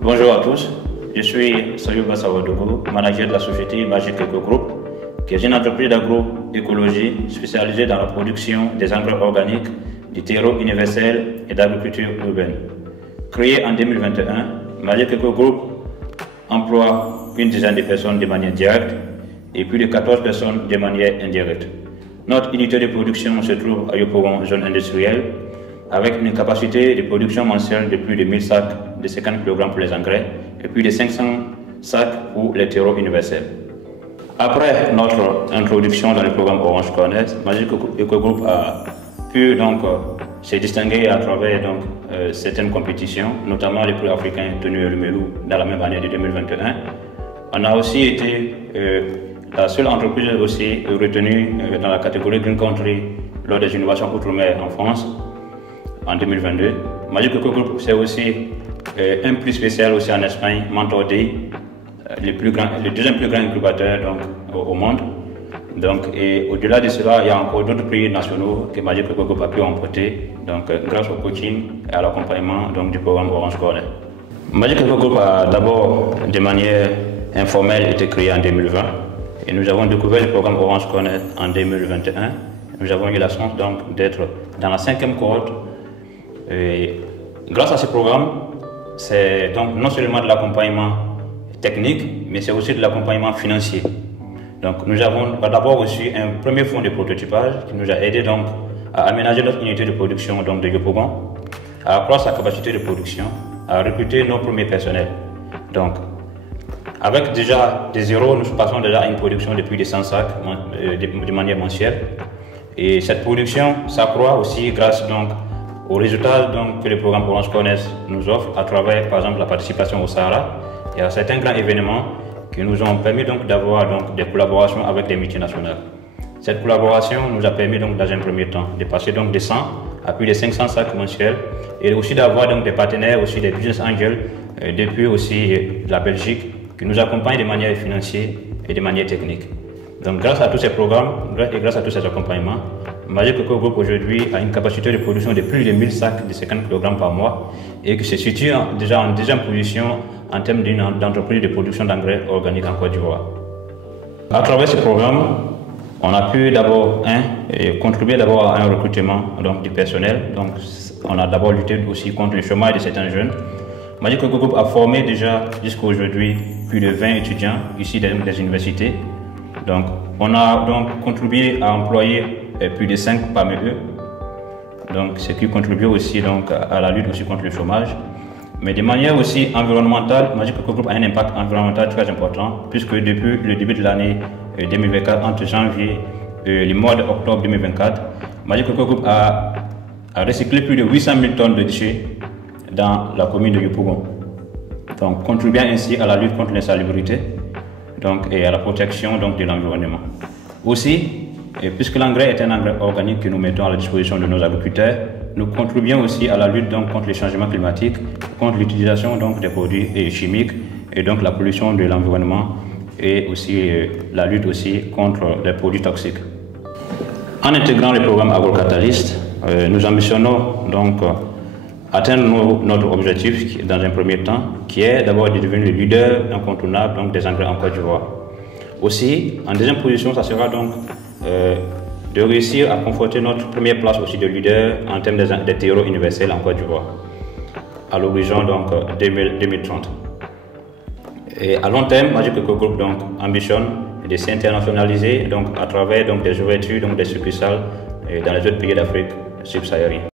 Bonjour à tous, je suis Sayou Bassawadougou, manager de la société Magic Eco Group, qui est une entreprise d'agroécologie spécialisée dans la production des engrais organiques, du terreau universel et d'agriculture urbaine. Créée en 2021, Magic Eco Group emploie une dizaine de personnes de manière directe et plus de 14 personnes de manière indirecte. Notre unité de production se trouve à Yopougon, zone industrielle, avec une capacité de production mensuelle de plus de 1000 sacs de 50 kg pour les engrais et plus de 500 sacs pour les terreaux universels. Après notre introduction dans le programme Orange Connect, Magic Eco Group a pu donc se distinguer à travers certaines compétitions, notamment les prix africains tenus à Lumelou dans la même année de 2021. On a aussi été la seule entreprise aussi retenue dans la catégorie Green Country lors des innovations outre-mer en France en 2022. Magic Eco Group, c'est aussi un prix spécial aussi en Espagne, Mentor Day, le deuxième plus grand incubateur au monde. Et au-delà de cela, il y a encore d'autres prix nationaux que Magic Eco Group a pu emporter grâce au coaching et à l'accompagnement du programme Orange Connect. Magic Eco Group a d'abord, de manière informelle, été créé en 2020 et nous avons découvert le programme Orange Connect en 2021. Nous avons eu la chance d'être dans la 5e cohorte. Et grâce à ce programme, c'est non seulement de l'accompagnement technique, mais c'est aussi de l'accompagnement financier. Nous avons d'abord reçu un premier fonds de prototypage qui nous a aidé à aménager notre unité de production de Yopougon, à accroître sa capacité de production, à recruter nos premiers personnels. Avec déjà des zéros, nous passons déjà à une production de plus de 100 sacs de manière mensuelle. Et cette production s'accroît aussi grâce aux résultats que le programme Orange Connect nous offre à travers, par exemple, la participation au Sahara et à certains grands événements qui nous ont permis d'avoir des collaborations avec des multinationales. Cette collaboration nous a permis dans un premier temps de passer de 100 à plus de 500 sacs mensuels et aussi d'avoir des partenaires, aussi des business angels depuis aussi la Belgique qui nous accompagnent de manière financière et de manière technique. Grâce à tous ces programmes et grâce à tous ces accompagnements, Magic Eco Group aujourd'hui a une capacité de production de plus de 1000 sacs de 50 kg par mois et qui se situe déjà en deuxième position en termes d'entreprise de production d'engrais organiques en Côte d'Ivoire. À travers ce programme, on a pu contribuer à un recrutement du personnel. On a d'abord lutté aussi contre le chômage de certains jeunes. Magic Eco Group a formé déjà jusqu'à aujourd'hui plus de 20 étudiants ici des universités. On a contribué à employer plus de 5 parmi eux, ce qui contribue aussi à la lutte aussi contre le chômage. Mais de manière aussi environnementale, Magic Eco Group a un impact environnemental très important puisque depuis le début de l'année 2024, entre janvier et le mois d'octobre 2024, Magic Eco Group a recyclé plus de 800 000 tonnes de déchets dans la commune de Yopougon, contribuant ainsi à la lutte contre l'insalubrité et à la protection de l'environnement. Aussi, puisque l'engrais est un engrais organique que nous mettons à la disposition de nos agriculteurs, nous contribuons aussi à la lutte contre les changements climatiques, contre l'utilisation des produits chimiques et la pollution de l'environnement et aussi la lutte aussi contre les produits toxiques. En intégrant le programme AgroCatalyst, nous ambitionnons atteindre notre objectif dans un premier temps, qui est d'abord de devenir le leader incontournable des engrais en Côte d'Ivoire. Aussi, en deuxième position, ça sera de réussir à conforter notre première place aussi de leader en termes des terreaux universels en Côte d'Ivoire, à l'horizon 2030. Et à long terme, Magic Eco Group ambitionne de s'internationaliser à travers des ouvertures, des succursales dans les autres pays d'Afrique subsaharienne.